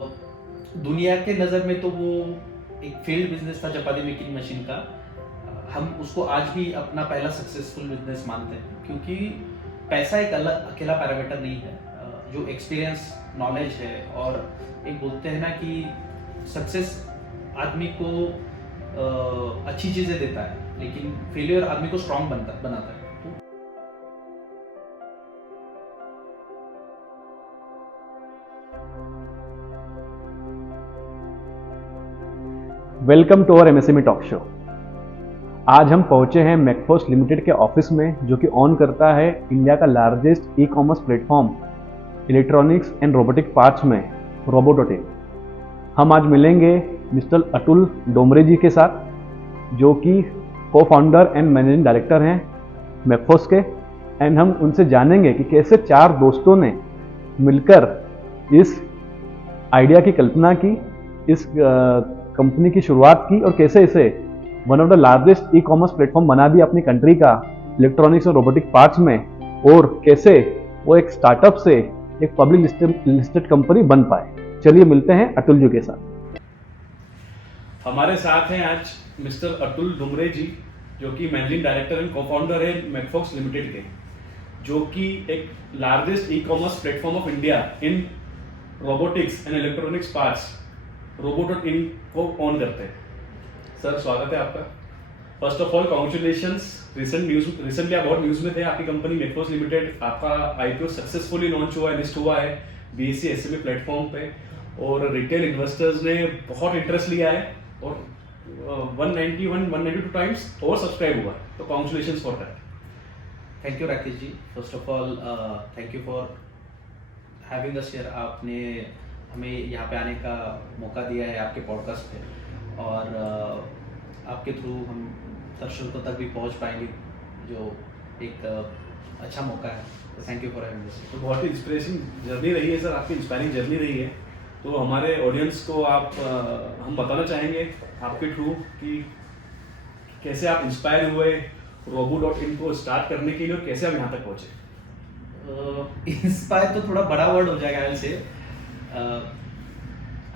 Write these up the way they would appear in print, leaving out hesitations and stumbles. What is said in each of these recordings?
दुनिया के नज़र में तो वो एक फेल्ड बिजनेस था चपाती मेकिंग मशीन का। हम उसको आज भी अपना पहला सक्सेसफुल बिजनेस मानते हैं, क्योंकि पैसा एक अलग अकेला पैरामीटर नहीं है। जो एक्सपीरियंस, नॉलेज है, और एक बोलते हैं ना कि सक्सेस आदमी को अच्छी चीज़ें देता है, लेकिन फेलियर आदमी को स्ट्रांग बनाता है। तो welcome to our MSME talk show. आज हम पहुंचे हैं मैकफोर्स लिमिटेड के ऑफिस में, जो कि ऑन करता है इंडिया का largest e commerce platform electronics and robotic parts में, रोबो.इन। हम आज मिलेंगे मिस्टर अतुल डोमरे जी के साथ, जो कि को फाउंडर एंड मैनेजिंग डायरेक्टर हैं मैकफोर्स के। एंड हम उनसे जानेंगे कि कैसे चार दोस्तों ने मिलकर इस आइडिया की कल्पना की, इस कंपनी की शुरुआत की, और कैसे इसे one of the largest e commerce platform बना दिया अपनी कंट्री का इलेक्ट्रॉनिक्स और रोबोटिक पार्ट्स में, और कैसे वो एक स्टार्टअप से एक पब्लिक लिस्टेड कंपनी बन पाए। चलिए मिलते हैं अतुल जी के साथ। हमारे साथ हैं आज मिस्टर अतुल डोमरे जी, जो कि managing director and cofounder है मैकफोर्स लिमिटेड के, जो कि एक largest e commerce platform of India in robotics and electronics parts, रोबो.इन को ऑन करते हैं। सर, स्वागत है आपका। First of all congratulations. Recently आप बहुत न्यूज़ में थे। आपकी कंपनी मैकफोर्स लिमिटेड, आपका आईपीओ सक्सेसफुली लॉन्च हुआ है, लिस्ट हुआ है बीएसई एसएमई प्लेटफॉर्म पे, और रिटेल इन्वेस्टर्स ने बहुत इंटरेस्ट लिया है, और 192 टाइम्स और सब्सक्राइब हुआ, तो congratulations for that. Thank you Rakesh ji. First of all thank you for having us here. आपने हमें यहाँ पे आने का मौका दिया है आपके पॉडकास्ट पे, और आपके थ्रू हम दर्शकों तक भी पहुँच पाएंगे, जो एक अच्छा मौका है। तो थैंक यू फॉर हैविंग अस। तो बहुत ही इंस्पिरेशनल जर्नी रही है सर, आपकी इंस्पायरिंग जर्नी रही है। तो हमारे ऑडियंस को आप हम बताना चाहेंगे आपके थ्रू कि कैसे आप इंस्पायर हुए रोबो.इन को स्टार्ट करने के लिए, और कैसे आप यहाँ तक पहुँचे। इंस्पायर तो थोड़ा बड़ा वर्ड हो जाएगा वैसे।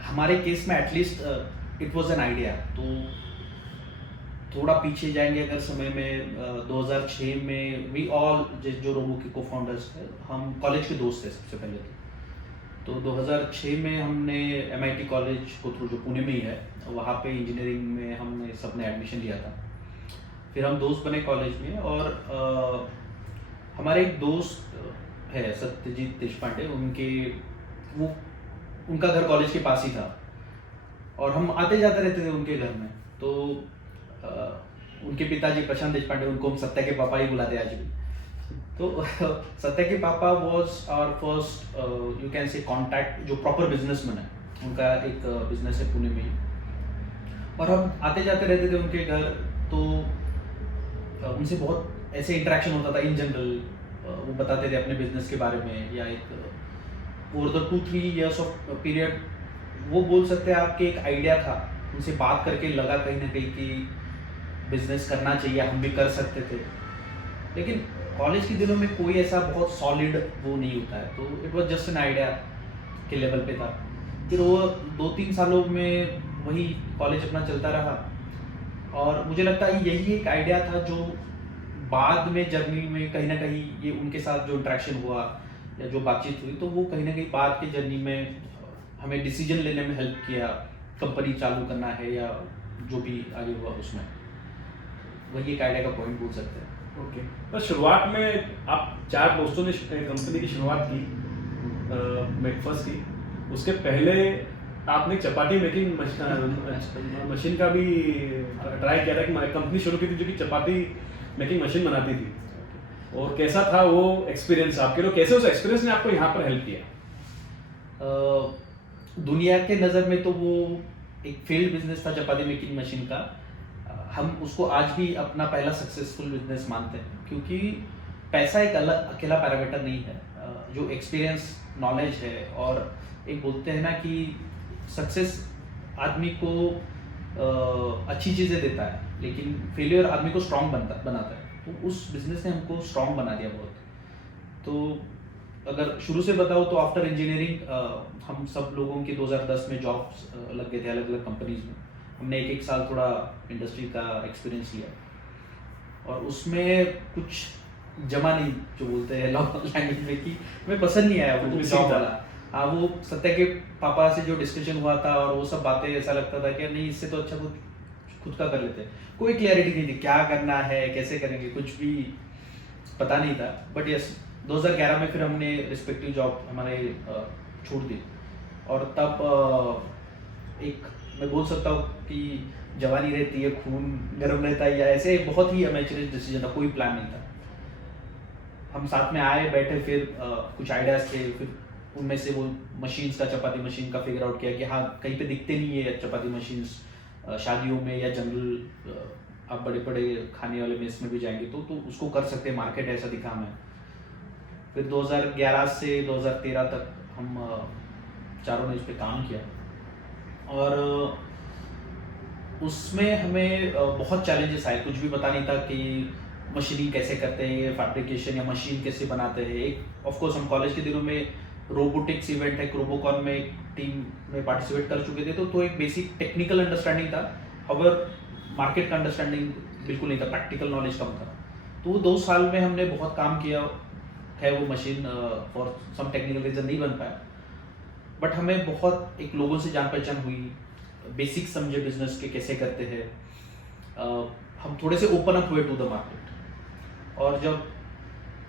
हमारे केस में at least it was an idea. तो थोड़ा पीछे जाएंगे अगर समय में, 2006 में वी ऑल जो रोबो के को फाउंडर्स थे, हम कॉलेज के दोस्त थे सबसे पहले। तो 2006 में हमने MIT कॉलेज को थ्रू, जो पुणे में ही है, वहाँ पे इंजीनियरिंग में हमने सबने एडमिशन लिया था। फिर हम दोस्त बने कॉलेज में, और हमारे एक दोस्त है सत्यजीत देशपांडे, उनका घर कॉलेज के पास ही था, और हम आते जाते रहते थे उनके घर में। तो उनके पिताजी प्रशांत देशपांडे, उनको हम सत्या के पापा ही बुलाते आज भी। तो सत्या के पापा was our first you can say contact, जो प्रॉपर बिजनेसमैन है। उनका एक बिजनेस है पुणे में ही, और हम आते जाते रहते थे उनके घर। तो उनसे बहुत ऐसे इंटरेक्शन होता था इन जनरल। वो बताते थे अपने बिजनेस के बारे में, या एक over the 2-3 years of period, वो बोल सकते हैं आपके एक आइडिया था। उनसे बात करके लगा कहीं ना कहीं कि बिजनेस करना चाहिए, हम भी कर सकते थे। लेकिन कॉलेज के दिनों में कोई ऐसा बहुत सॉलिड वो नहीं होता है, तो it was just an idea के लेवल पे था। फिर वो 2-3 सालों में वही कॉलेज अपना चलता रहा, और मुझे लगता है यही एक आइडिया था जो बाद में जर्नी में कहीं ना कहीं ये उनके साथ जो इंटरेक्शन हुआ या जो बातचीत हुई, तो वो कहीं ना कहीं बाद की जर्नी में हमें डिसीजन लेने में हेल्प किया, कंपनी चालू करना है या जो भी आगे हुआ उसमें। वही एक आइडिया का पॉइंट बोल सकते हैं। ओके, तो शुरुआत में आप चार दोस्तों ने कंपनी की शुरुआत की मैकफोर्स की। उसके पहले आपने चपाती मेकिंग मशीन का भी ट्राई किया था, कि कंपनी शुरू की थी जो कि चपाती मेकिंग मशीन बनाती थी। और कैसा था वो एक्सपीरियंस आपके लिए, कैसे उस एक्सपीरियंस ने आपको यहाँ पर हेल्प किया। दुनिया के नज़र में तो वो एक फेल्ड बिजनेस था चपाती मेकिंग मशीन का। हम उसको आज भी अपना पहला सक्सेसफुल बिजनेस मानते हैं, क्योंकि पैसा एक अलग अकेला पैरामीटर नहीं है। जो एक्सपीरियंस, नॉलेज है, और एक बोलते हैं ना कि सक्सेस आदमी को अच्छी चीज़ें देता है, लेकिन फेलियर आदमी को स्ट्रांग बनाता है। तो उस बिजनेस ने हमको स्ट्रांग बना दिया बहुत। तो अगर शुरू से बताओ तो आफ्टर इंजीनियरिंग हम सब लोगों के 2010 में जॉब्स लग गए थे अलग अलग कंपनीज में। हमने एक साल थोड़ा इंडस्ट्री का एक्सपीरियंस लिया और उसमें कुछ जमा नहीं, जो बोलते हैं लैंग्वेज में, कि हमें पसंद नहीं आया वो जॉब वाला। हाँ, वो सत्या के पापा से जो डिस्कशन हुआ था और वो सब बातें, ऐसा लगता था कि नहीं, इससे तो अच्छा कुछ खुद का कर लेते हैं। कोई क्लैरिटी नहीं थी क्या करना है, कैसे करेंगे, कुछ भी पता नहीं था। बट यस, 2011 में फिर हमने रिस्पेक्टिव जॉब हमारे छोड़ दी और तब एक मैं बोल सकता हूँ कि जवानी रहती है, खून गर्म रहता है, या ऐसे बहुत ही अमेचरिश डिसीजन था, कोई प्लान नहीं था। हम साथ में आए, बैठे, फिर कुछ आइडियाज थे, फिर उनमें से वो मशीन्स का, चपाती मशीन का फिगर आउट किया कि हाँ, कहीं पे दिखते नहीं है चपाती मशीन्स शादियों में या जनरल आप बड़े बड़े खाने वाले मेस में भी जाएंगे तो उसको कर सकते हैं, मार्केट ऐसा दिखा हमें। फिर 2011 से 2013 तक हम चारों ने इस पे काम किया और उसमें हमें बहुत चैलेंजेस आए। कुछ भी पता नहीं था कि मशीनिंग कैसे करते हैं, फैब्रिकेशन या मशीन कैसे बनाते हैं। एक ऑफ कोर्स हम कॉलेज के दिनों में रोबोटिक्स इवेंट है, रोबोकॉन में एक टीम में पार्टिसिपेट कर चुके थे, तो एक बेसिक टेक्निकल अंडरस्टैंडिंग था, अगर मार्केट का अंडरस्टैंडिंग बिल्कुल नहीं था, प्रैक्टिकल नॉलेज कम था। तो वो 2 साल में हमने बहुत काम किया है। वो machine for some technical reason नहीं बन पाया, बट हमें बहुत एक लोगों से जान पहचान हुई, बेसिक समझे बिजनेस के कैसे करते हैं। हम थोड़े से ओपन अप हुए टू द मार्केट। और जब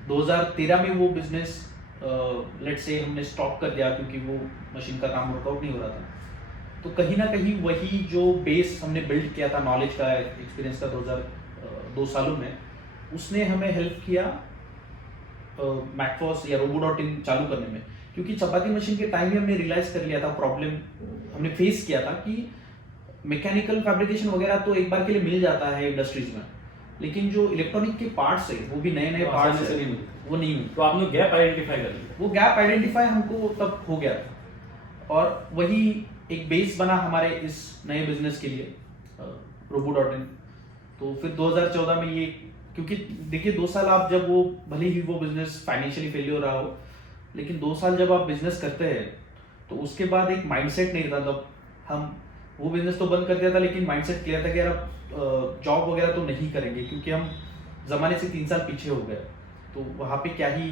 2013 में वो बिजनेस लेट्स से हमने स्टॉप कर दिया क्योंकि वो मशीन का काम वर्कआउट नहीं हो रहा था, तो कहीं ना कहीं वही जो बेस हमने बिल्ड किया था नॉलेज का, एक्सपीरियंस का 2 सालों में, उसने हमें हेल्प किया मैकफॉस या रोबो.इन चालू करने में। क्योंकि चपाती मशीन के टाइम में हमने रियलाइज कर लिया था, प्रॉब्लम हमने फेस किया था कि मैकेनिकल फैब्रिकेशन वगैरह तो एक बार के लिए मिल जाता है इंडस्ट्रीज में, लेकिन जो इलेक्ट्रॉनिक के पार्ट्स है, वो भी नए नए पार्ट्स से नहीं मिलते, वो नहीं मिलते। तो आपने गैप आइडेंटिफाई कर लिया। वो गैप आइडेंटिफाई हमको तब हो गया था और वही एक बेस बना हमारे इस नए बिजनेस के लिए, रोबो.इन। तो फिर 2014 में ये, क्योंकि देखिए 2 साल आप जब वो, भले ही वो बिजनेस फाइनेंशियली फेलियर रहा हो, लेकिन 2 साल जब आप बिजनेस करते हैं तो उसके बाद एक माइंडसेट नहीं रहता। तब हम वो बिजनेस तो बंद कर दिया था, लेकिन माइंडसेट क्लियर था कि यार अब जॉब वगैरह तो नहीं करेंगे, क्योंकि हम ज़माने से 3 साल पीछे हो गए, तो वहाँ पे क्या ही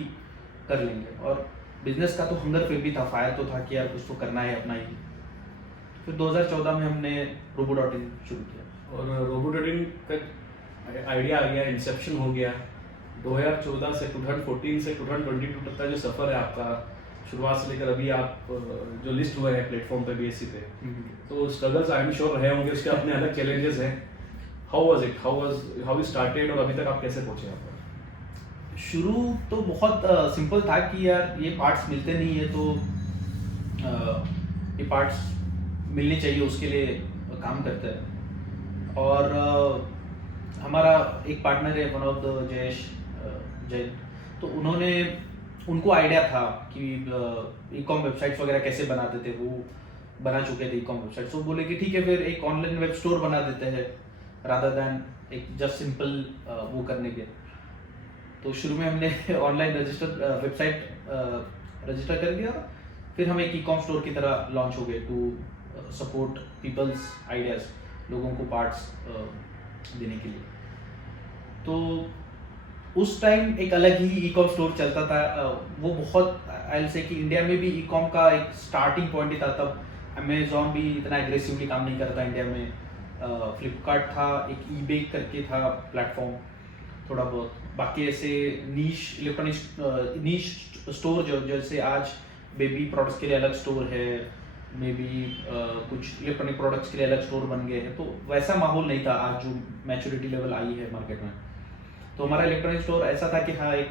कर लेंगे। और बिजनेस का तो हंगर फिर भी था, फायर तो था कि यार कुछ तो करना है अपना ही। फिर 2014 में हमने रोबो.इन शुरू किया और रोबो.इन का आइडिया आ गया, इंसेप्शन हो गया 2014 से 2014 से 2022 तक का जो सफ़र है आपका, शुरुआत से लेकर अभी आप जो लिस्ट हुए हैं प्लेटफॉर्म पे, बीएससी पे, तो स्ट्रगल्स आई एम श्योर रहे होंगे, उसके अपने अलग चैलेंजेस हैं। How was it, how you started और अभी तक आप कैसे पहुंचे यहाँ पर? शुरू तो बहुत सिंपल था कि यार ये पार्ट्स मिलते नहीं है, तो ये पार्ट्स मिलने चाहिए, उसके लिए काम करते हैं। और हमारा एक पार्टनर है, one of the Jayesh Jain, तो उनको आइडिया था कि ई-कॉम वेबसाइट्स वगैरह कैसे बनाते थे, वो बना चुके थे ई-कॉम वेबसाइट। तो बोले कि ठीक है, फिर एक ऑनलाइन वेब स्टोर बना देते हैं रादर दैन एक जस्ट सिंपल वो करने के। तो शुरू में हमने ऑनलाइन वेबसाइट रजिस्टर कर दिया, फिर हम एक ई-कॉम स्टोर की तरह लॉन्च हो गए टू सपोर्ट पीपल्स आइडियाज, लोगों को पार्ट्स देने के लिए। तो उस टाइम एक अलग ही ई-कॉम स्टोर चलता था, वो बहुत आई से कि इंडिया में भी ई-कॉम का एक स्टार्टिंग पॉइंट ही था। तब अमेजोन भी इतना एग्रेसिवली काम नहीं करता इंडिया में, फ्लिपकार्ट था, एक ईबे करके था प्लेटफॉर्म थोड़ा बहुत, बाकी ऐसे नीश इलेक्ट्रॉनिक नीश स्टोर जो जैसे आज बेबी प्रोडक्ट्स के लिए अलग स्टोर है, मे बी कुछ इलेक्ट्रॉनिक प्रोडक्ट्स के लिए अलग स्टोर बन गए हैं, तो वैसा माहौल नहीं था आज जो मैच्योरिटी लेवल आई है मार्केट में। तो हमारा इलेक्ट्रॉनिक स्टोर ऐसा था कि हाँ, एक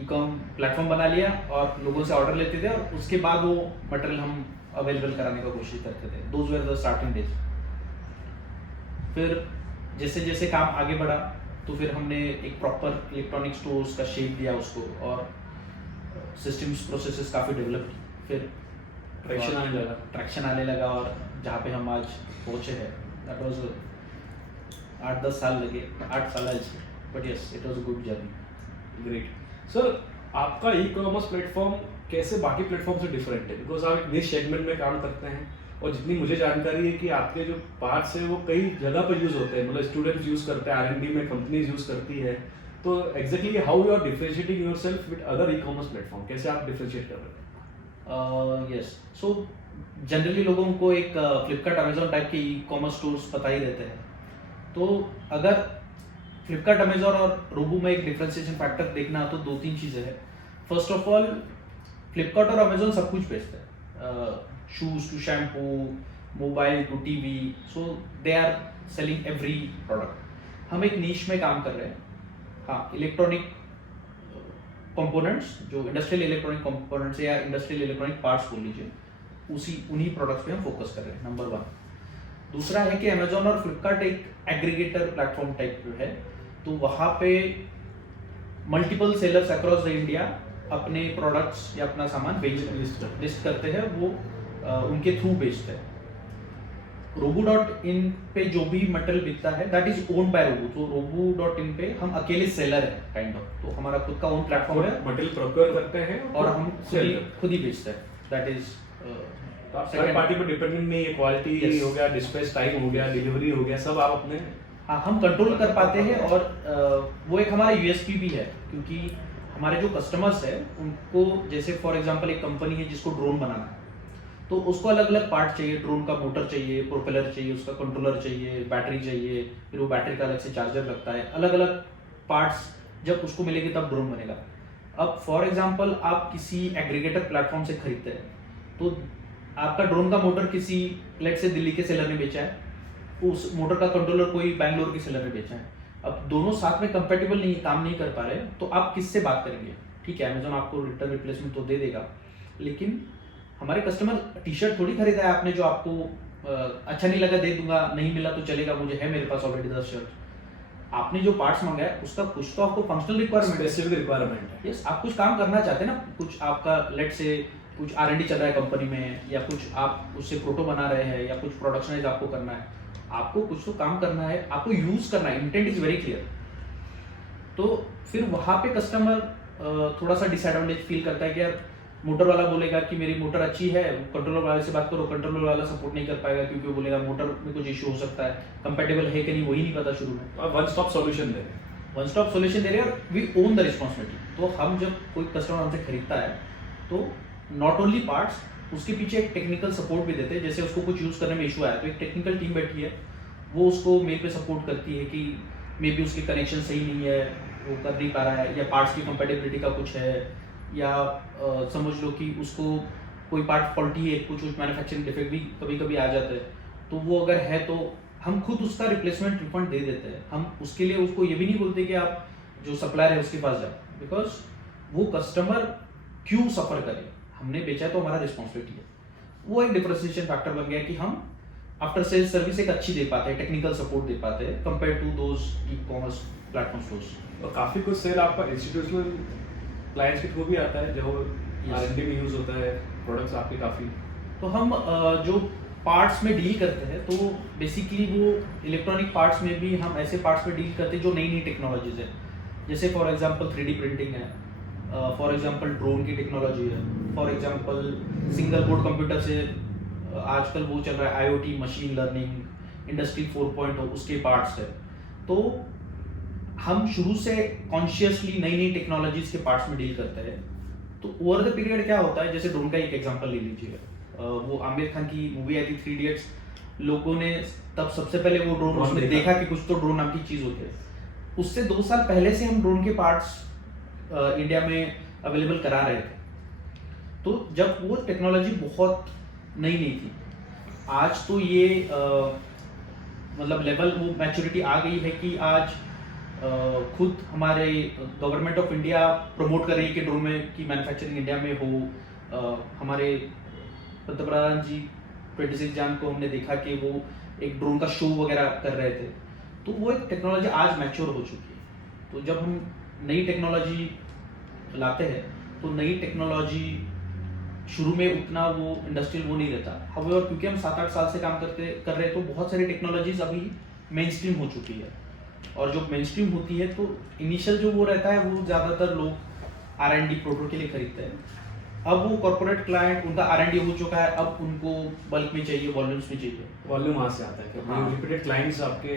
ई-कॉम प्लेटफॉर्म बना लिया और लोगों से ऑर्डर लेते थे, और उसके बाद वो मटेरियल हम अवेलेबल कराने का कोशिश करते थे। Those were the starting days. फिर जैसे जैसे काम आगे बढ़ा, तो फिर हमने एक प्रॉपर इलेक्ट्रॉनिक स्टोर्स का शेप दिया उसको, और सिस्टम्स प्रोसेसेस काफ़ी डेवलप की, फिर ट्रैक्शन आने लगा, और जहाँ पे हम आज पहुँचे हैं, दैट वाज 8-10 साल लगे, 8 साल आज, but yes, it was a good journey. Great sir, आपका ई कॉमर्स प्लेटफॉर्म कैसे बाकी प्लेटफॉर्म से डिफरेंट है? बिकॉज आप एक निश सेगमेंट में काम करते हैं और जितनी मुझे जानकारी है कि आपके जो पार्ट्स है वो कई जगह पर यूज होते हैं, मतलब स्टूडेंट्स यूज करते हैं, R&D में कंपनीज यूज करती है, तो exactly how you are differentiating yourself with other e commerce platform, कैसे आप डिफरेंशिएट कर रहे हैं? यस, सो जनरली लोगों को एक फ्लिपकार्ट अमेजोन टाइप के ई कॉमर्स स्टोर्स पता ही रहते हैं। तो अगर फ्लिपकार्ट अमेजोन और रोबो में एक डिफरेंशिएशन फैक्टर देखना तो 2-3 चीज़ें हैं। फर्स्ट ऑफ ऑल, फ्लिपकार्ट और अमेजोन सब कुछ बेचते हैं, shoes to shampoo, mobile to TV, so they are selling every product. हम एक नीश में काम कर रहे हैं। हाँ, इलेक्ट्रॉनिक कंपोनेंट्स, जो इंडस्ट्रियल इलेक्ट्रॉनिक कंपोनेंट्स या इंडस्ट्रियल इलेक्ट्रॉनिक पार्ट्स बोल लीजिए, उन्हीं प्रोडक्ट्स पे हम फोकस कर रहे हैं, नंबर 1। दूसरा है कि अमेजोन और फ्लिपकार्ट एक एग्रीगेटर प्लेटफॉर्म टाइप है, तो वहाँ पे multiple sellers across the India अपने प्रोडक्ट्स या अपना सामान लिस्ट करते हैं, वो उनके थ्रू बेचते हैं। robo.in पे जो भी मटेरियल बिकता है that is owned by Robo, तो robo.in पे हम अकेले सेलर हैं काइंड ऑफ, तो हमारा खुद का ओन प्लेटफॉर्म है, मटेरियल प्रोक्योर करते हैं और हम खुद ही बेचते हैं। दैट इज थर्ड पार्टी पर डिपेंडेंट नहीं है, क्वालिटी Yes. हो गया, डिस्पैच टाइम हो गया, डिलीवरी हो गया, सब आप अपने हाँ, हम कंट्रोल कर पाते हैं। और वो एक हमारा यूएसपी भी है, क्योंकि हमारे जो कस्टमर्स है उनको, जैसे फॉर एग्जांपल एक कंपनी है जिसको ड्रोन बनाना है, तो उसको अलग अलग पार्ट चाहिए, ड्रोन का मोटर चाहिए, प्रोपेलर चाहिए, उसका कंट्रोलर चाहिए, बैटरी चाहिए, फिर वो बैटरी का अलग से चार्जर लगता है, अलग अलग पार्ट्स जब उसको मिलेगी तब ड्रोन बनेगा। अब फॉर एग्जांपल आप किसी एग्रीगेटर प्लेटफॉर्म से खरीदते हैं, तो आपका ड्रोन का मोटर किसी लेट से दिल्ली के सेलर ने बेचा है, उस मोटर का कंट्रोलर कोई बैंगलोर के सेलर ने बेचा है। अब दोनों साथ में कंपेटेबल नहीं, काम नहीं कर पा रहे, तो आप किससे बात करेंगे? ठीक है, अमेजोन आपको रिटर्न रिप्लेसमेंट तो दे देगा, लेकिन हमारे कस्टमर टी शर्ट थोड़ी खरीदा है आपने जो आपको अच्छा नहीं लगा दे दूंगा, नहीं मिला तो चलेगा, मुझे है मेरे पास ऑलरेडी 10 शर्ट। आपने जो पार्ट्स मंगाया उसका कुछ तो आपको फंक्शनल रिक्वायरमेंट है, स्पेसिफिक रिक्वायरमेंट है। यस, आप कुछ काम करना चाहते हैं ना, कुछ आपका लेट से कुछ R&D चल रहा है कंपनी में, या कुछ आप उससे प्रोटो बना रहे हैं, या कुछ प्रोडक्शनाइज आपको करना है, आपको कुछ तो काम करना है, आपको यूज करना है, इंटेंट इज वेरी क्लियर। तो फिर वहाँ पे कस्टमर थोड़ा सा डिसएडवांटेज फील करता है कि यार मोटर वाला बोलेगा कि मेरी मोटर अच्छी है, कंट्रोलर वाले से बात करो, कंट्रोलर वाला सपोर्ट नहीं कर पाएगा क्योंकि वो बोलेगा मोटर में कुछ इशू हो सकता है, कंपैटिबल है कि नहीं वही नहीं पता शुरू में। और वन स्टॉप सॉल्यूशन दे रहे हैं, वन स्टॉप सॉल्यूशन दे रहे हैं, और वी ओन द रिस्पॉन्सिबिलिटी। तो हम जब कोई कस्टमर हमसे खरीदता है तो नॉट ओनली पार्ट्स, उसके पीछे एक टेक्निकल सपोर्ट भी देते हैं। जैसे उसको कुछ यूज़ करने में इशू आया तो एक टेक्निकल टीम बैठी है, वो उसको मेल पे सपोर्ट करती है कि मे बी उसके कनेक्शन सही नहीं है, वो कर नहीं पा रहा है, या पार्ट्स की कंपेटेबिलिटी का कुछ है, या समझ लो कि उसको कोई पार्ट फॉल्टी है, कुछ मैन्युफैक्चरिंग डिफेक्ट भी कभी कभी आ जाता है, तो वो अगर है तो हम खुद उसका रिप्लेसमेंट रिफंड दे देते हैं। हम उसके लिए उसको ये भी नहीं बोलते कि आप जो सप्लायर है उसके पास जाओ, बिकॉज वो कस्टमर क्यों सफ़र करे, हमने बेचा तो हमारा रिस्पॉन्सिबिलिटी है। वो एक डिफरेंशिएशन फैक्टर बन गया कि हम आफ्टर सेल्स सर्विस एक अच्छी दे पाते हैं, टेक्निकल सपोर्ट दे पाते हैं compare to those e commerce platform stores. और काफ़ी कुछ सेल आपका इंस्टीट्यूशनल क्लाइंट्स के थ्रू भी आता है, जो R&D में यूज़ होता है प्रोडक्ट्स आपके काफ़ी। तो हम जो पार्ट्स में डील करते हैं, तो बेसिकली वो इलेक्ट्रॉनिक पार्ट्स में भी हम ऐसे पार्ट्स में डील करते हैं जो नई नई टेक्नोलॉजीज है, जैसे फॉर एग्जांपल 3D प्रिंटिंग है, फॉर एग्जांपल ड्रोन की टेक्नोलॉजी है, for example single board computer से आजकल वो चल रहा है IoT, मशीन लर्निंग, इंडस्ट्री 4.0, उसके पार्ट्स है। तो हम शुरू से कॉन्शियसली नई नई टेक्नोलॉजीज के पार्ट्स में डील करते हैं। तो ओवर द पीरियड क्या होता है, जैसे ड्रोन का एक एग्जांपल ले लीजिए, वो आमिर खान की मूवी आई थी 3 इडियट्स, लोगों ने तब सबसे पहले वो ड्रोन उसमें देखा कि कुछ तो ड्रोन नाम की चीज़ होती है। उससे 2 साल पहले से हम ड्रोन के पार्ट्स इंडिया में अवेलेबल करा रहे थे। तो जब वो टेक्नोलॉजी बहुत नई नहीं थी, आज तो ये मतलब लेवल वो मैच्योरिटी आ गई है कि आज खुद हमारे गवर्नमेंट ऑफ इंडिया प्रमोट कर रही है कि ड्रोन में की मैन्युफैक्चरिंग इंडिया में हो। हमारे पंतप्रधान जी 26 जन को हमने देखा कि वो एक ड्रोन का शो वगैरह कर रहे थे। तो वो एक टेक्नोलॉजी आज मैच्योर हो चुकी है। तो जब हम नई टेक्नोलॉजी लाते हैं तो नई टेक्नोलॉजी शुरू में उतना वो इंडस्ट्रियल वो नहीं रहता। हाउएवर क्योंकि हम 7-8 साल से काम कर रहे हैं तो बहुत सारी टेक्नोलॉजीज अभी मेन स्ट्रीम हो चुकी है। और जो मेन स्ट्रीम होती है तो इनिशियल जो वो रहता है वो ज़्यादातर लोग R&D प्रोडक्ट के लिए खरीदते हैं। अब वो कॉर्पोरेट क्लाइंट उनका R&D हो चुका है, अब उनको बल्क में चाहिए, वॉल्यूम्स में चाहिए, वॉल्यूम वहाँ से आता है कि हाँ। रिपीटेड क्लाइंट्स आपके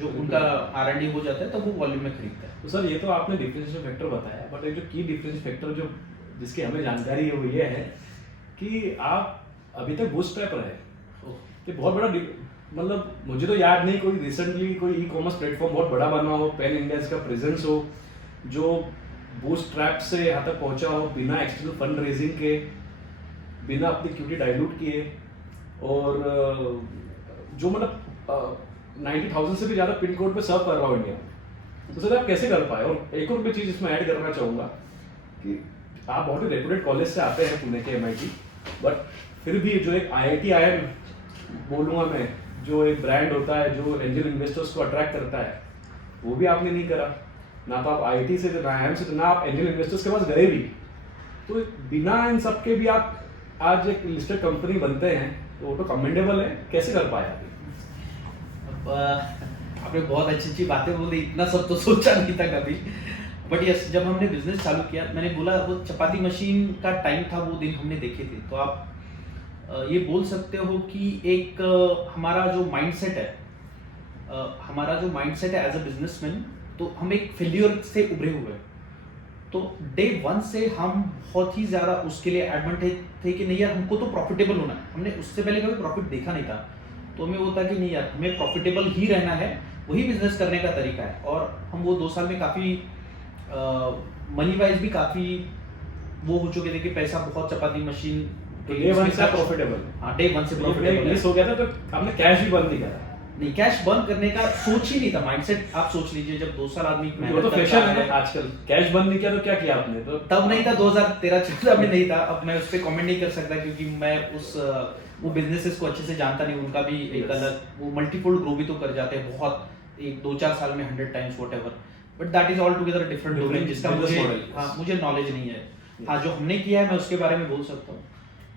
जो उनका R&D हो जाता है तब वो वॉल्यूम में खरीदता है। तो सर ये तो आपने डिफरेंशियल फैक्टर बताया, बट एक जो की डिफरेंशियल फैक्टर जो जिसकी हमें जानकारी है वो ये है कि आप अभी तक बूटस्ट्रैप रहे। ये बहुत बड़ा मतलब मुझे तो याद नहीं कोई रिसेंटली कोई ई कॉमर्स प्लेटफॉर्म बहुत बड़ा बना हो, पैन इंडिया का प्रेजेंस हो, जो बूटस्ट्रैप से यहाँ तक पहुँचा हो बिना एक्सटर्नल फंड रेजिंग के, बिना अपनी इक्विटी डाइल्यूट किए, और जो मतलब 90,000 से भी ज़्यादा पिन कोड पे सर्व कर रहा हो इंडिया में। तो सर आप कैसे कर पाए? और एक और मैं चीज़ इसमें ऐड करना चाहूँगा कि आप बहुत ही रेपुटेड कॉलेज से आते हैं, पुणे के MIT, बट फिर भी जो एक IIT IIM बोलूँगा मैं, जो एक ब्रांड होता है जो एंजल इन्वेस्टर्स को अट्रैक्ट करता है, वो भी आपने नहीं करा। ना तो आप IIT से, ना IIM से, ना आप एंजल इन्वेस्टर्स के पास गए भी। तो बिना इन सब के भी आप आज एक लिस्टेड कंपनी बनते हैं, तो वो तो कमेंडेबल है। कैसे कर पाए आप? आपने बहुत अच्छी बातें बोली, इतना सब तो सोचा नहीं था कभी। बट यस, जब हमने बिजनेस चालू किया, मैंने बोला वो चपाती मशीन का टाइम था, वो दिन हमने देखे थे। तो आप ये बोल सकते हो कि एक हमारा जो माइंडसेट है एज अ बिजनेसमैन, तो हम एक फेल्यूर से उभरे हुए हैं। तो डे 1 से हम बहुत ही ज़्यादा उसके लिए एडवांटेज थे कि नहीं यार हमको तो प्रॉफिटेबल होना है। हमने उससे पहले कभी प्रॉफिट देखा नहीं था, तो हमें वो था कि नहीं यार हमें प्रॉफिटेबल ही रहना है, वही बिजनेस करने का तरीका है। और हम वो 2 साल में काफ़ी मनी वाइज भी काफ़ी वो हो चुके थे कि पैसा बहुत चपाती मशीन डे 1 से प्रॉफिटेबल। हाँ, डे 1 से प्रॉफिटेबल मिस हो गया था, तो आपने कैश भी बंद नहीं करा? नहीं, कैश बंद करने का सोच ही नहीं था। माइंडसेट आप सोच लीजिए, जब 2 साल आदमी वो तो फैशन है आजकल, कैश बंद नहीं किया तो क्या किया आपने? तो तब नहीं था, 2013-14 में नहीं था। अब मैं उस पर कमेंट नहीं कर सकता क्योंकि मैं वो बिजनेसेस को अच्छे से जानता नहीं। उनका भी एक अलग, वो मल्टीफोल्ड ग्रो भी तो कर जाते हैं बहुत, एक 2-4 साल में 100 times whatever, but that is all together different domain जिसका मुझे नॉलेज नहीं है। हाँ, जो हमने किया है मैं उसके बारे में बोल सकता हूँ।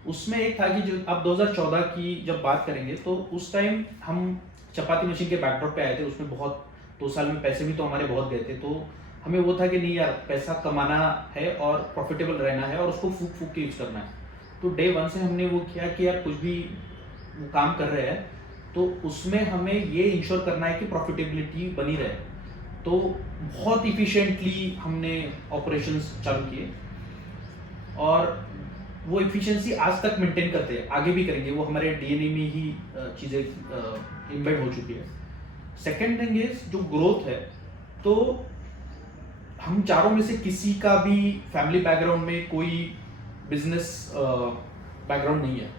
उसमें एक था कि जो आप 2014 की जब बात करेंगे, तो उस टाइम हम चपाती मशीन के बैकड्रॉप पे आए थे। उसमें बहुत 2 साल में पैसे भी तो हमारे बहुत गए थे। तो हमें वो था कि नहीं यार पैसा कमाना है और प्रॉफिटेबल रहना है और उसको फूक फूक के यूज करना है। तो डे 1 से हमने वो किया कि यार कुछ भी वो काम कर रहे हैं तो उसमें हमें ये इंश्योर करना है कि प्रॉफिटेबिलिटी बनी रहे। तो बहुत इफिशिएंटली हमने ऑपरेशंस चालू किए और वो इफिशिएंसी आज तक मेंटेन करते हैं, आगे भी करेंगे। वो हमारे DNA में ही चीज़ें इम्बेड हो चुकी है। सेकेंड थिंग इज जो ग्रोथ है, तो हम चारों में से किसी का भी फैमिली बैकग्राउंड में कोई बिजनेस बैकग्राउंड नहीं है।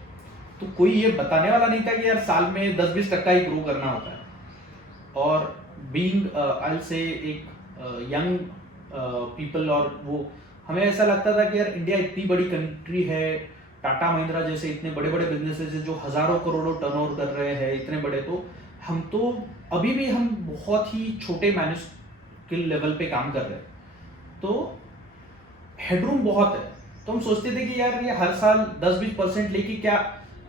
तो कोई ये बताने वाला नहीं था कि यार साल में 10-20% ही ग्रो करना होता है। और बीइंग आई से एक यंग पीपल, और वो हमें ऐसा लगता था कि यार इंडिया इतनी बड़ी कंट्री है, टाटा महिंद्रा जैसे इतने बड़े बड़े बिजनेसेस जो हजारों करोड़ों टर्नओवर कर रहे हैं इतने बड़े, तो हम तो अभी भी हम बहुत ही छोटे मैन्युस्किल लेवल पे काम कर रहे हैं। तो हेडरूम बहुत है। तो हम सोचते थे कि यार ये हर साल 10-20% लेके क्या,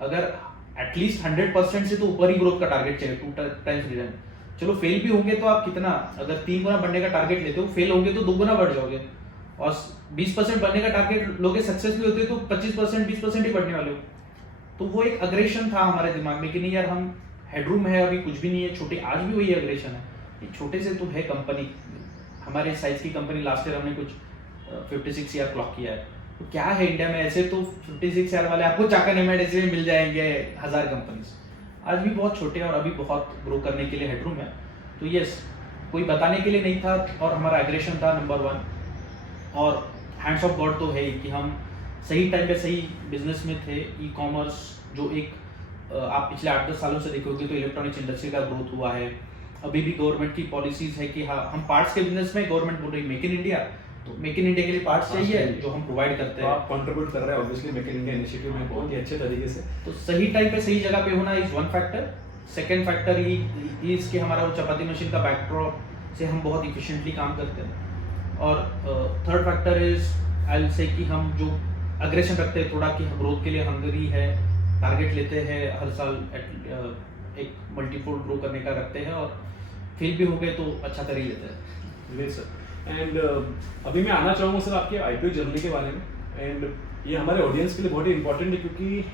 अगर एटलीस्ट 100% से तो ऊपर ही ग्रोथ का टारगेट चाहिए, 2 टाइम्स रिटर्न। चलो फेल भी होंगे तो आप कितना, अगर 3 गुना बढ़ने का टारगेट लेते हो, फेल होंगे तो 2 गुना बढ़ जाओगे। और 20% बढ़ने का टारगेट लोगे, सक्सेस भी होते तो 25% 20% ही बढ़ने वाले हो। तो वो एक अग्रेशन था हमारे दिमाग में कि नहीं यार हम हेडरूम है, अभी कुछ भी नहीं है, छोटे, आज भी वही अग्रेशन है, छोटे से तो है कंपनी। हमारे साइज की कंपनी लास्ट ईयर हमने कुछ 56 ईयर क्लॉक किया है। तो क्या है इंडिया में, ऐसे तो 56 ईयर वाले आपको चाका नेमेड ऐसे मिल जाएंगे 1000 कंपनीज। आज भी बहुत छोटे और अभी बहुत ग्रो करने के लिए हेडरूम है। तो यस, कोई बताने के लिए नहीं था और हमारा एग्रेशन था नंबर 1। और हैंड्स ऑफ गॉड तो है ही कि हम सही टाइम पे सही बिजनेस में थे। ई कॉमर्स जो एक आप पिछले 8-10 सालों से देखोगे तो इलेक्ट्रॉनिक्स इंडस्ट्री का ग्रोथ हुआ है। अभी भी गवर्नमेंट की पॉलिसीज है कि हाँ, हम पार्ट्स के बिजनेस में, गवर्नमेंट बोल रही मेक इन इंडिया, तो मेक इन इंडिया के लिए पार्ट्स चाहिए जो हम प्रोवाइड करते हैं। आप कंट्रीब्यूट कर रहे हैं obviously make in India initiative में बहुत ही अच्छे तरीके से। तो सही टाइम पे सही जगह पे होना is 1 factor. Second factor he is कि हमारा वो चपाती मशीन का बैकड्रॉप से हम बहुत इफिशिएंटली काम करते हैं। और third factor is I will say कि हम जो अग्रेशन रखते हैं थोड़ा, कि ग्रोथ के लिए हंगरी है, टारगेट लेते हैं हर साल एक मल्टीफोल्ड ग्रो करने का रखते हैं, और फेल भी हो गए तो अच्छा कर ही लेते हैं। Great sir. एंड अभी मैं आना चाहूँगा सर आपके IPO जर्नी के बारे में। एंड ये हमारे ऑडियंस के लिए बहुत ही इंपॉर्टेंट है, क्योंकि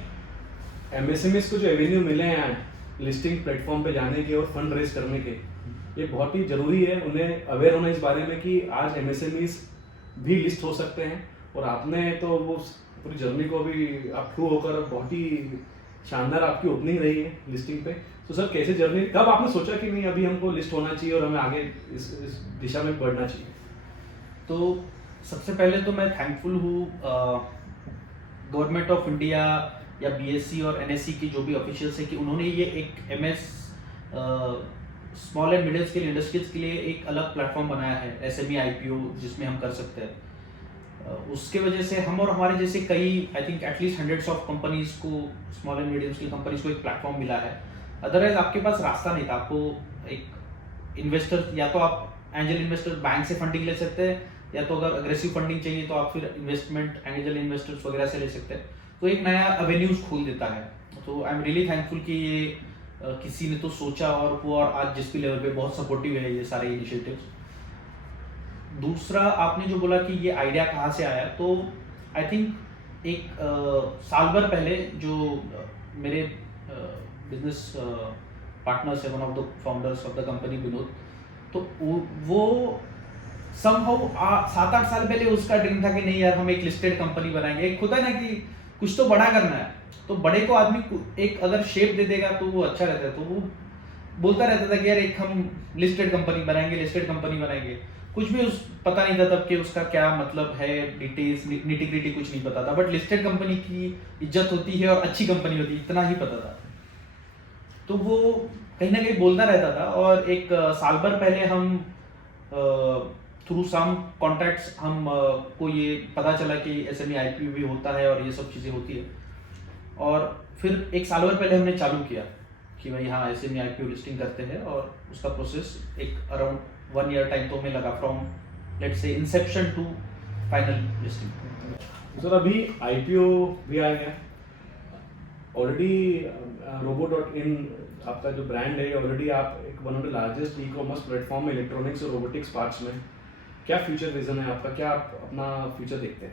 MSMEs को जो एवेन्यू मिले हैं लिस्टिंग प्लेटफॉर्म पे जाने के और फंड रेज करने के, ये बहुत ही ज़रूरी है उन्हें अवेयर होना इस बारे में कि आज MSMEs भी लिस्ट हो सकते हैं। और आपने तो वो पूरी जर्नी को अभी आप थ्रू होकर बहुत ही शानदार आपकी ओपनिंग रही है लिस्टिंग पे। तो सर कैसे जर्नी, कब आपने सोचा कि नहीं अभी हमको लिस्ट होना चाहिए और हमें आगे इस दिशा में बढ़ना चाहिए? तो सबसे पहले तो मैं थैंकफुल हूँ गवर्नमेंट ऑफ इंडिया या BSE और NSE की जो भी ऑफिशियल्स है कि उन्होंने ये एक MS small and middle scale industries के लिए एक अलग प्लेटफॉर्म बनाया है, SME IPO, जिसमें हम कर सकते हैं। उसके वजह से हम और हमारे जैसे कई I think at least hundreds of companies को, small and medium scale companies को एक प्लेटफॉर्म मिला है। अदरवाइज आपके पास रास्ता नहीं था। आपको एक इन्वेस्टर, या तो आप एंजल इन्वेस्टर बैंक से फंडिंग ले सकते हैं, या तो अगर अग्रेसिव फंडिंग चाहिए तो आप फिर इन्वेस्टमेंट एंजल इन्वेस्टर्स वगैरह से ले सकते हैं। तो एक नया एवेन्यूज खोल देता है। तो आई एम रियली थैंकफुल कि ये किसी ने तो सोचा और वो, और आज जिस भी लेवल पे बहुत सपोर्टिव है ये सारे इनिशिएटिव्स। दूसरा आपने जो बोला कि ये आइडिया कहाँ से आया, तो आई थिंक एक साल भर पहले जो मेरे बिजनेस पार्टनर्स है, one of the founders of the company Vinod, तो वो समहाउ 7-8 साल पहले उसका ड्रीम था कि नहीं यार हम एक लिस्टेड कंपनी बनाएंगे। एक होता है ना कि कुछ तो बड़ा करना है, तो बड़े को आदमी एक अगर शेप दे देगा तो वो अच्छा रहता है। तो वो बोलता रहता था कि यार एक हम लिस्टेड कंपनी बनाएंगे, लिस्टेड कंपनी बनाएंगे। कुछ भी पता नहीं था तब कि उसका क्या मतलब है, डिटेल्स निटी-ग्रिटी कुछ नहीं पता था, बट लिस्टेड कंपनी की इज्जत होती है और अच्छी कंपनी होती है, इतना ही पता था। तो वो कहीं ना कहीं बोलता रहता था। और एक साल भर पहले हम थ्रू सम कॉन्टैक्ट्स हम को ये पता चला कि SME IPO भी होता है और ये सब चीज़ें होती है। और फिर एक साल भर पहले हमने चालू किया कि भाई हाँ SME IPO लिस्टिंग करते हैं, और उसका प्रोसेस एक अराउंड 1 ईयर टाइम तो हमें लगा, from let's say inception to final listing. Sir अभी IPO भी आ गया ऑलरेडी, robo.in आपका जो ब्रांड है ऑलरेडी, आप एक one of the largest e-commerce platform में इलेक्ट्रॉनिक्स और रोबोटिक्स पार्ट्स में। क्या फ्यूचर विजन है आपका, क्या आप अपना फ्यूचर देखते हैं?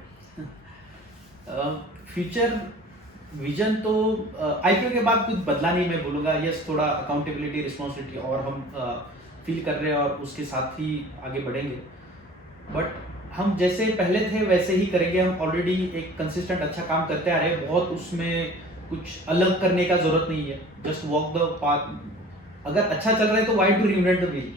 फ्यूचर विजन तो IPO के बाद कुछ बदला नहीं, मैं बोलूँगा। यस, थोड़ा अकाउंटेबिलिटी, रिस्पॉन्सिबिलिटी और हम फील कर रहे हैं और उसके साथ ही आगे बढ़ेंगे। बट हम जैसे पहले थे वैसे ही करेंगे। हम ऑलरेडी एक कंसिस्टेंट अच्छा काम करते आ रहे हैं, बहुत उसमें कुछ अलग करने का जरूरत नहीं है। Just walk the path. अगर अच्छा चल रहा है तो वाई टू रिइन्वेंट द व्हील।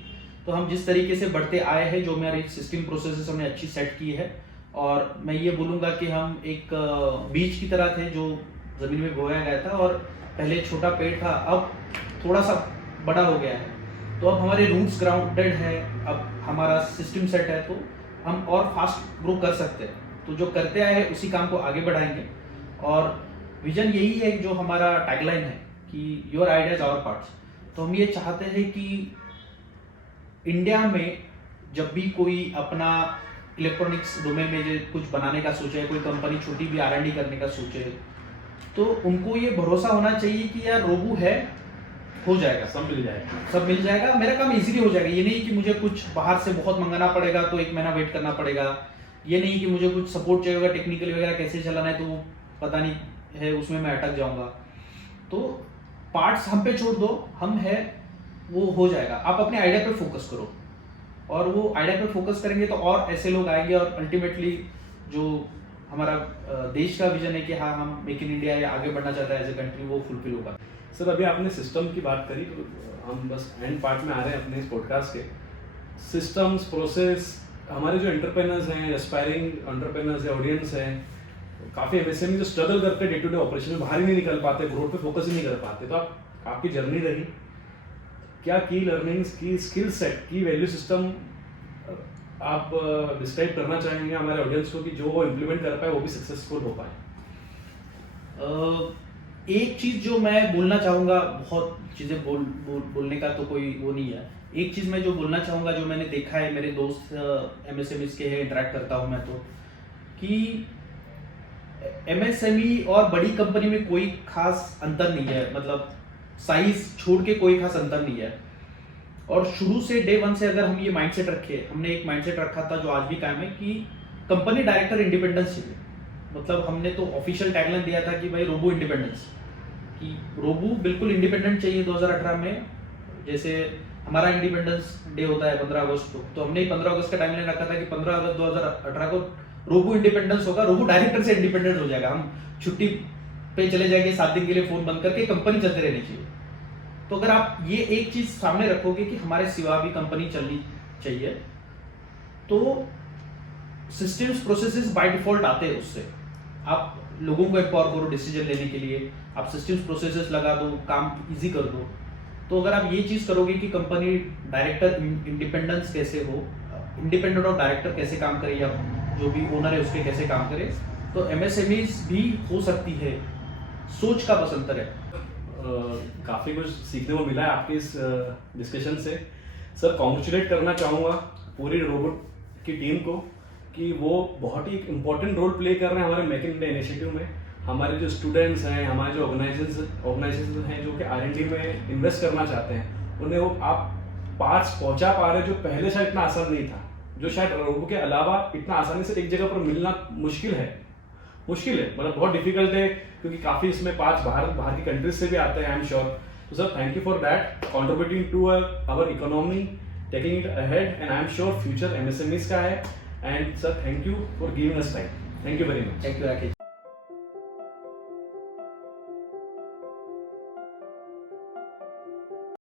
तो हम जिस तरीके से बढ़ते आए हैं, जो हमारी सिस्टम प्रोसेसेस हमने अच्छी सेट की है, और मैं ये बोलूँगा कि हम एक बीज की तरह थे जो ज़मीन में बोया गया था, और पहले छोटा पेड़ था, अब थोड़ा सा बड़ा हो गया है। तो अब हमारे रूट्स ग्राउंडेड है, अब हमारा सिस्टम सेट है, तो हम और फास्ट ग्रो कर सकते हैं। तो जो करते आए हैं उसी काम को आगे बढ़ाएंगे। और विजन यही है जो हमारा टैगलाइन है कि योर आइडियाज आवर पार्ट्स। तो हम ये चाहते हैं कि इंडिया में जब भी कोई अपना इलेक्ट्रॉनिक्स डोमेन में जो कुछ बनाने का सोचे, कोई कंपनी छोटी भी R&D करने का सोचे, तो उनको ये भरोसा होना चाहिए कि यार रोबो है, हो जाएगा, सब मिल जाएगा, सब मिल जाएगा, मेरा काम इजीली हो जाएगा। ये नहीं कि मुझे कुछ बाहर से बहुत मंगाना पड़ेगा तो 1 महीना वेट करना पड़ेगा। ये नहीं कि मुझे कुछ सपोर्ट चाहिए होगा, टेक्निकल वगैरह कैसे चलाना है तो वो पता नहीं है, उसमें मैं अटक जाऊंगा। तो पार्ट्स हम पे छोड़ दो, हम है, वो हो जाएगा। आप अपने आइडिया पे फोकस करो, और वो आइडिया पे फोकस करेंगे तो और ऐसे लोग आएंगे, और अल्टीमेटली जो हमारा देश का विजन है कि हाँ हम मेक इन इंडिया या आगे बढ़ना चाहता है एज ए कंट्री, वो फुलफिल होगा। सर अभी आपने सिस्टम की बात करी, तो हम बस एंड पार्ट में आ रहे हैं अपने इस पॉडकास्ट के। सिस्टम्स, प्रोसेस, हमारे जो एंटरप्रेनर्स हैं, एस्पायरिंग एंटरप्रेनर्स है, ऑडियंस है, काफ़ी MSME जो स्ट्रगल करते हैं डे टू डे ऑपरेशन में, बाहर ही नहीं निकल पाते, ग्रोथ पे फोकस ही नहीं कर पाते। तो आपकी जर्नी रही, क्या की लर्निंग्स, की स्किल सेट, की वैल्यू सिस्टम आप डिस्क्राइब करना चाहेंगे हमारे ऑडियंस को कि जो वो इम्प्लीमेंट कर पाए वो भी सक्सेसफुल हो पाए? एक चीज़ जो मैं बोलना चाहूँगा, बहुत चीज़ें बोलने का तो कोई वो नहीं है। एक चीज़ मैं जो बोलना चाहूँगा, जो मैंने देखा है, मेरे दोस्त MSMEs के है, इंटरेक्ट करता हूँ मैं, तो कि MSME और बड़ी कंपनी में कोई खास अंतर नहीं है। मतलब साइज छोड़ के कोई खास अंतर नहीं है। और शुरू से डे वन से अगर हम ये माइंडसेट रखे, हमने एक माइंडसेट रखा था जो आज भी कायम है कि कंपनी डायरेक्टर इंडिपेंडेंस चाहिए। मतलब हमने तो ऑफिशियल टैगलाइन दिया था कि भाई रोबो इंडिपेंडेंस, कि रोबो बिल्कुल इंडिपेंडेंट चाहिए 2018 में। जैसे हमारा इंडिपेंडेंस डे होता है 15 अगस्त को, तो हमने 15 अगस्त का टाइमलाइन रखा था कि 15 अगस्त 2018 को रोबो इंडिपेंडेंस होगा, रोबो डायरेक्टर से इंडिपेंडेंट हो जाएगा। हम छुट्टी पे चले जाएंगे 7 दिन के लिए, फोन बंद करके, कंपनी चलते रहनी चाहिए। तो अगर आप ये एक चीज सामने रखोगे कि हमारे सिवा भी कंपनी चलनी चाहिए, तो सिस्टम्स प्रोसेसेस बाय डिफॉल्ट आते हैं। उससे आप लोगों को एम्पावर करो डिसीजन लेने के लिए, आप सिस्टम्स प्रोसेसेस लगा दो, काम इजी कर दो। तो अगर आप ये चीज करोगे कि कंपनी डायरेक्टर इंडिपेंडेंस कैसे हो, इंडिपेंडेंट ऑफ डायरेक्टर कैसे काम करे, या जो भी ओनर है उसके कैसे काम करे, तो एमएसएमईज भी हो सकती है। सोच का बस अंतर है। काफ़ी कुछ सीखने को मिला है आपके इस डिस्कशन से। सर, कॉन्ग्रेचुलेट करना चाहूँगा पूरी रोबोट की टीम को कि वो बहुत ही एक इम्पॉर्टेंट रोल प्ले कर रहे हैं हमारे मेक इन इंडिया इनिशिएटिव में। हमारे जो स्टूडेंट्स हैं, हमारे जो ऑर्गेनाइजेशन हैं जो कि R&D में इन्वेस्ट करना चाहते हैं, उन्हें वो आप पार्ट्स पहुंचा पा रहे हैं जो पहले शायद इतना आसान नहीं था, जो शायद रोबो के अलावा इतना आसानी से एक जगह पर मिलना मुश्किल है, मतलब बहुत डिफिकल्ट है, क्योंकि काफ़ी इसमें पार्ट्स बाहर की कंट्रीज से भी आते हैं, आई एम श्योर। तो sir, thank you for that, contributing to our economy, taking it ahead, and I am sure future MSMEs का है। And sir, thank you for giving us time. Thank you very much. Thank you Rakesh.